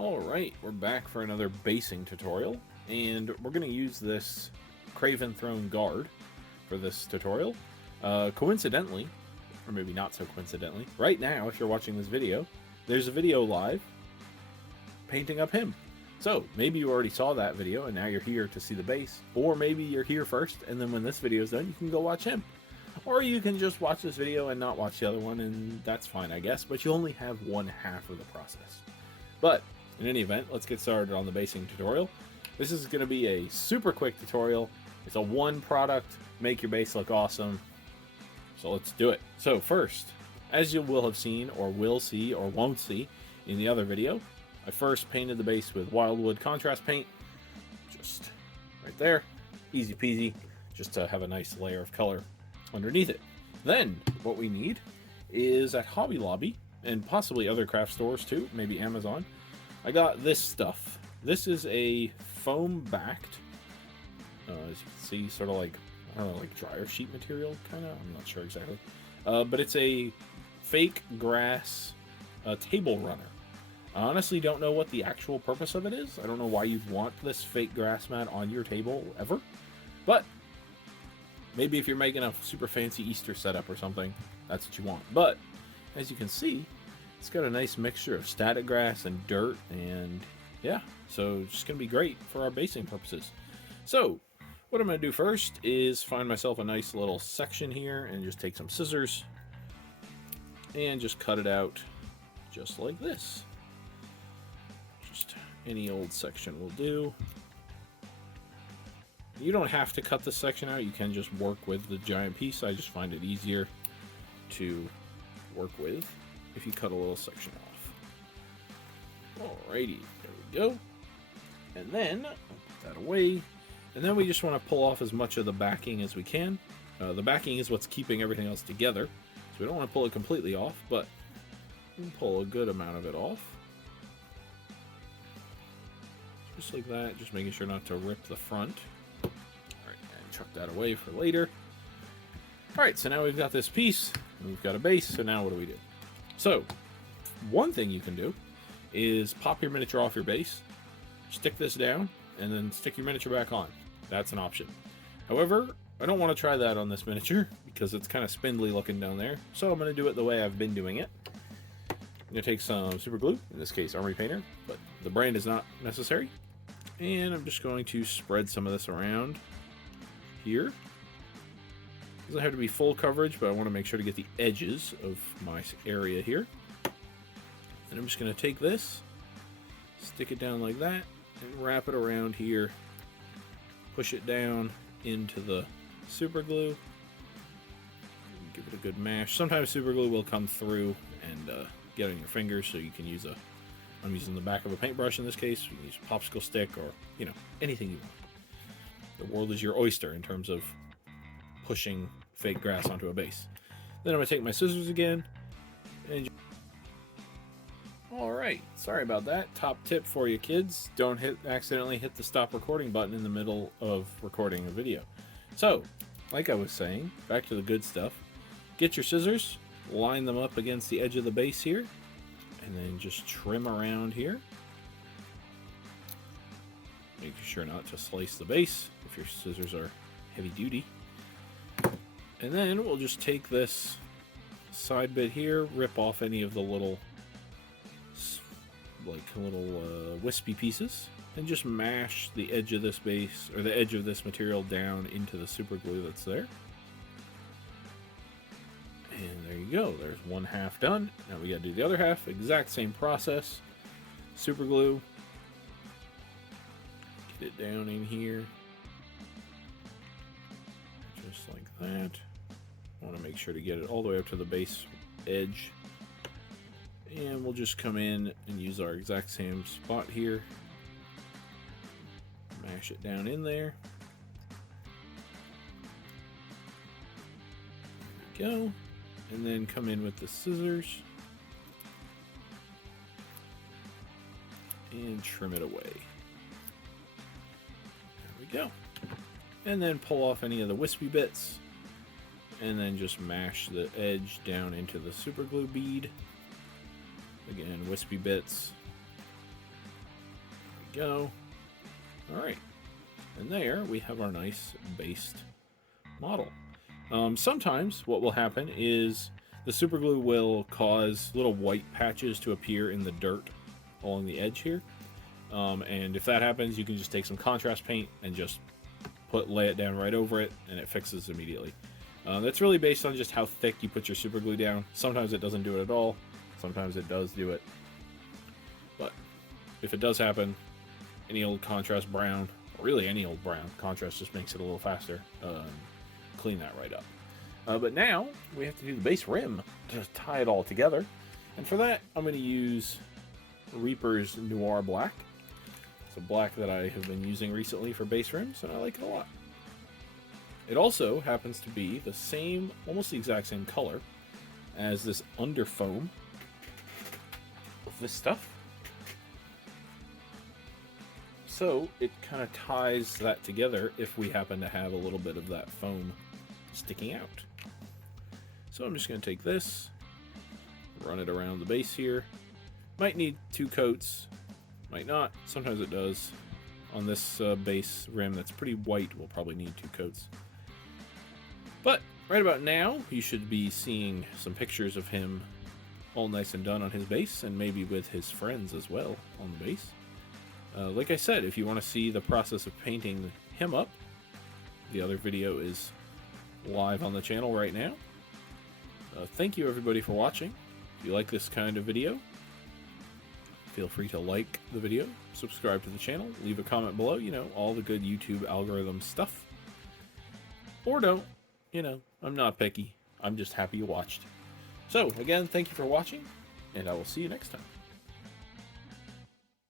Alright, we're back for another basing tutorial, and we're going to use this Craven Throne Guard for this tutorial. Coincidentally, or maybe not so coincidentally, right now, if you're watching this video, there's a video live painting up him. So, maybe you already saw that video and now you're here to see the base, or maybe you're here first, and then when this video is done, you can go watch him. Or you can just watch this video and not watch the other one, and that's fine, I guess, but you only have one half of the process. But in any event, let's get started on the basing tutorial. This is going to be a super quick tutorial. It's a one product, make your base look awesome. So let's do it. So first, as you will have seen, or will see, or won't see in the other video, I first painted the base with Wildwood contrast paint. Just right there. Easy peasy. Just to have a nice layer of color underneath it. Then, what we need is at Hobby Lobby, and possibly other craft stores too, maybe Amazon, I got this stuff. This is a foam backed, as you can see, sort of like, I don't know, like dryer sheet material, kind of, I'm not sure exactly. But it's a fake grass table runner. I honestly don't know what the actual purpose of it is. I don't know why you'd want this fake grass mat on your table ever, but maybe if you're making a super fancy Easter setup or something, that's what you want. But as you can see, it's got a nice mixture of static grass and dirt, and yeah, so it's just gonna be great for our basing purposes. So what I'm gonna do first is find myself a nice little section here and just take some scissors and just cut it out just like this. Just any old section will do. You don't have to cut this section out, you can just work with the giant piece. I just find it easier to work with if you cut a little section off. Alrighty, there we go. And then, I'll put that away. And then we just want to pull off as much of the backing as we can. The backing is what's keeping everything else together. So we don't want to pull it completely off, but we can pull a good amount of it off. Just like that, just making sure not to rip the front. Alright, and chuck that away for later. Alright, so now we've got this piece, and we've got a base, so now what do we do? So, one thing you can do is pop your miniature off your base, stick this down, and then stick your miniature back on. That's an option. However, I don't want to try that on this miniature because it's kind of spindly looking down there, so I'm going to do it the way I've been doing it. I'm going to take some super glue, in this case Army Painter, but the brand is not necessary. And I'm just going to spread some of this around here. Doesn't have to be full coverage, but I want to make sure to get the edges of my area here. And I'm just going to take this, stick it down like that, and wrap it around here. Push it down into the super glue. Give it a good mash. Sometimes super glue will come through and get on your fingers, so you can use I'm using the back of a paintbrush in this case. You can use a popsicle stick or, you know, anything you want. The world is your oyster in terms of pushing fake grass onto a base. Then I'm going to take my scissors again. And alright, sorry about that. Top tip for you kids. Don't accidentally hit the stop recording button in the middle of recording a video. So, like I was saying, back to the good stuff. Get your scissors, line them up against the edge of the base here, and then just trim around here. Making sure not to slice the base if your scissors are heavy duty. And then we'll just take this side bit here, rip off any of the little wispy pieces, and just mash the edge of this base, or the edge of this material down into the super glue that's there. And there you go, there's one half done. Now we gotta do the other half, exact same process. Super glue. Get it down in here. Just like that. I want to make sure to get it all the way up to the base edge. And we'll just come in and use our exact same spot here. Mash it down in there. There we go. And then come in with the scissors. And trim it away. There we go. And then pull off any of the wispy bits. And then just mash the edge down into the super glue bead. Again, wispy bits. Go. All right. And there we have our nice based model. Sometimes what will happen is the super glue will cause little white patches to appear in the dirt along the edge here. And if that happens, you can just take some contrast paint and just lay it down right over it, and it fixes immediately. That's really based on just how thick you put your super glue down. Sometimes it doesn't do it at all. Sometimes it does do it. But if it does happen, any old contrast brown, or really any old brown, contrast just makes it a little faster. Clean that right up. But now we have to do the base rim to tie it all together. And for that, I'm going to use Reaper's Noir Black. It's a black that I have been using recently for base rims, and I like it a lot. It also happens to be the same, almost the exact same color as this under foam of this stuff. So it kind of ties that together if we happen to have a little bit of that foam sticking out. So I'm just going to take this, run it around the base here. Might need 2 coats, might not. Sometimes it does. On this base rim that's pretty white, we'll probably need 2 coats. But right about now, you should be seeing some pictures of him all nice and done on his base, and maybe with his friends as well on the base. Like I said, if you want to see the process of painting him up, the other video is live on the channel right now. Thank you everybody for watching. If you like this kind of video, feel free to like the video, subscribe to the channel, leave a comment below, you know, all the good YouTube algorithm stuff. Or don't, you know, I'm not picky. I'm just happy you watched. So, again, thank you for watching, and I will see you next time.